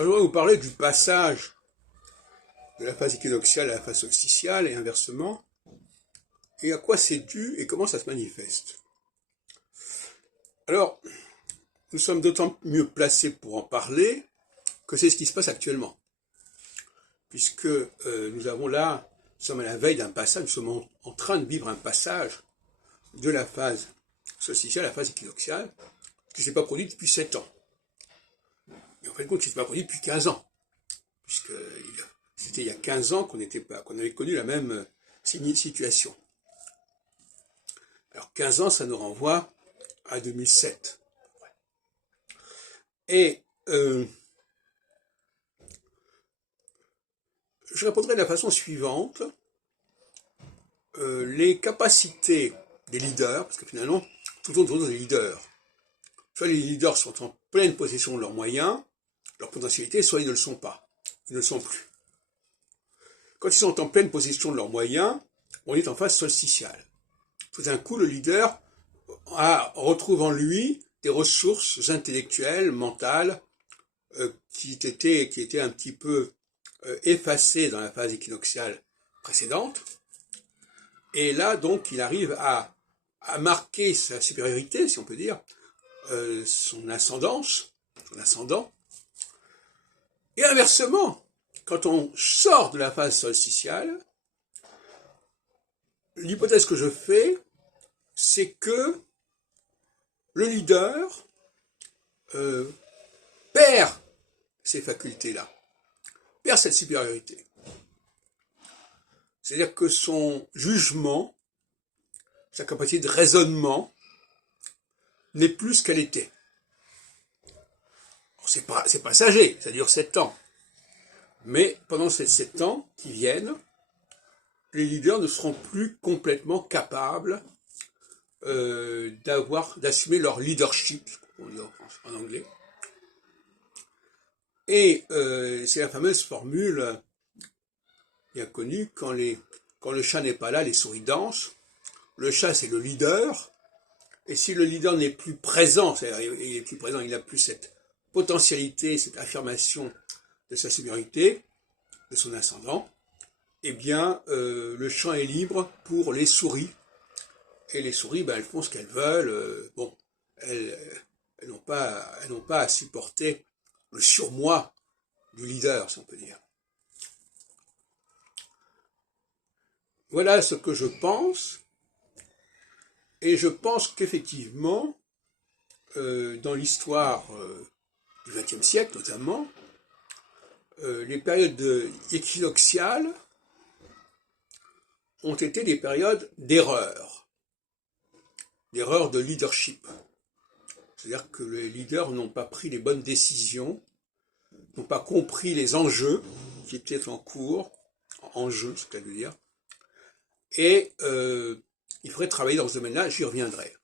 Alors, je vais vous parler du passage de la phase équinoxiale à la phase solsticiale et inversement, et à quoi c'est dû et comment ça se manifeste. Alors, nous sommes d'autant mieux placés pour en parler que c'est ce qui se passe actuellement, puisque nous sommes à la veille d'un passage, nous sommes en train de vivre un passage de la phase solsticiale à la phase équinoxiale, qui ne s'est pas produit depuis 7 ans. Et en fin de compte, il ne s'est pas produit depuis 15 ans, puisque c'était il y a 15 ans qu'on avait connu la même situation. Alors 15 ans, ça nous renvoie à 2007. Et je répondrai de la façon suivante. Les capacités des leaders, parce que finalement, tout le monde est des leaders. Soit les leaders sont en pleine possession de leurs moyens, leurs potentialités, soit ils ne le sont pas. Ils ne le sont plus. Quand ils sont en pleine possession de leurs moyens, on est en phase solsticiale. Tout d'un coup, le leader retrouve en lui des ressources intellectuelles, mentales, qui étaient un petit peu effacées dans la phase équinoxiale précédente. Et là, donc, il arrive à marquer sa supériorité, si on peut dire, son ascendance, son ascendant. Et inversement, quand on sort de la phase solsticiale, l'hypothèse que je fais, c'est que le leader perd ces facultés-là, perd cette supériorité. C'est-à-dire que son jugement, sa capacité de raisonnement, n'est plus ce qu'elle était. C'est passager, ça dure 7 ans. Mais pendant ces 7 ans qui viennent, les leaders ne seront plus complètement capables d'assumer leur leadership, on dit en anglais. Et c'est la fameuse formule bien connue, quand le chat n'est pas là, les souris dansent. Le chat, c'est le leader. Et si le leader n'est plus présent, c'est-à-dire il est plus présent, il n'a plus cette potentialité, cette affirmation de sa supériorité, de son ascendant, eh bien, le champ est libre pour les souris. Et les souris, elles font ce qu'elles veulent. Elles n'ont pas à supporter le surmoi du leader, si on peut dire. Voilà ce que je pense. Et je pense qu'effectivement, dans l'histoire du XXe siècle notamment, les périodes équinoxiales ont été des périodes d'erreur de leadership. C'est-à-dire que les leaders n'ont pas pris les bonnes décisions, n'ont pas compris les enjeux qui étaient en cours, enjeux, c'est ce que je veux dire, et il faudrait travailler dans ce domaine-là, j'y reviendrai.